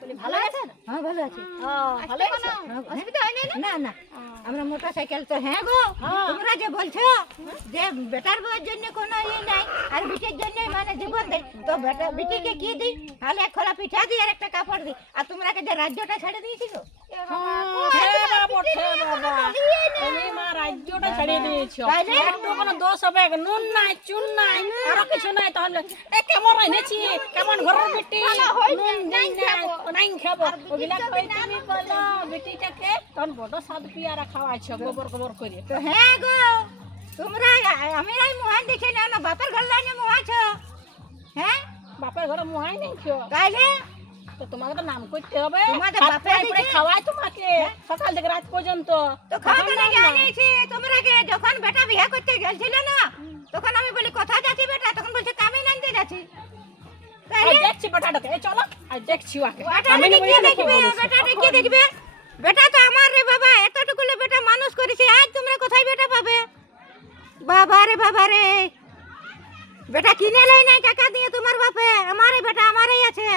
বলি ভালো আছেন? হ্যাঁ ভালো আছি। ভালো আছো? অসুবিধা হয়নি না? না না, আমরা মোটরসাইকেল তো। হ্যাঁ গো, তোমরা যে বলছো যে বেটার বউয়ের জন্য কোনো ইয়ে নাই আর বিটির জন্য মানে জীবন দেয়, তো বেটা বিটিকে কি দিই? তাহলে এক খোলা পিঠা দিই আর একটা কাপড় দিই। আর তোমরা যে রাজ্যটা ছেড়ে দিয়েছিল, তুমি মা রাজ্যটা ছাড়িয়ে দিয়েছো। তাইলে? একটু কোনো দোষ হবে? নুন নাই, চুন নাই, আরো কিছু নাই, তাহলে কেমন এনেছি, কেমন ঘরের বেটি, নুন নাই নাই খাবো ওগুলা কই তুমি বলো বেটিটাকে তখন বড় সাদ পিয়ারা খাওয়াইছো গোবর গোবর করে। তো হ্যাঁ গো, তোমরা আমিরাই মুহান দেখে না না বাপের ঘর লাইনে মুহাছো। হ্যাঁ বাপের ঘরে মুহাই নাই খেও, তাইলে তো তোমাকে তো নাম করতে হবে। তোমাদের হাত বাপে পায়ে পড়ে দিছে? খাওয়াই তোমাকে সকাল থেকে রাত পর্যন্ত। তো খাওয়াতে নাকি আনিয়েছি। তোমরা যখন বেটা বিয়ে করতে গেছিল না, তখন আমি বলি কোথায় যাচ্ছি বেটা, তখন বলছে কামিন আনতে যাচ্ছি। তাইলে দেখছি বেটাটাকে, এই চলো আর দেখছি ওকে। বেটাটাকে কি দেখবে? বেটাটা কি দেখবে? বেটা তো আমার রে বাবা, এতটুকু বেটা মানুষ করেছে, আজ তোমরা কোথায় বেটা পাবে? বাবা রে বেটা কিনে লই নাই টাকা দিয়ে তোমার বাপে, আমারে বেটা আমারই আছে।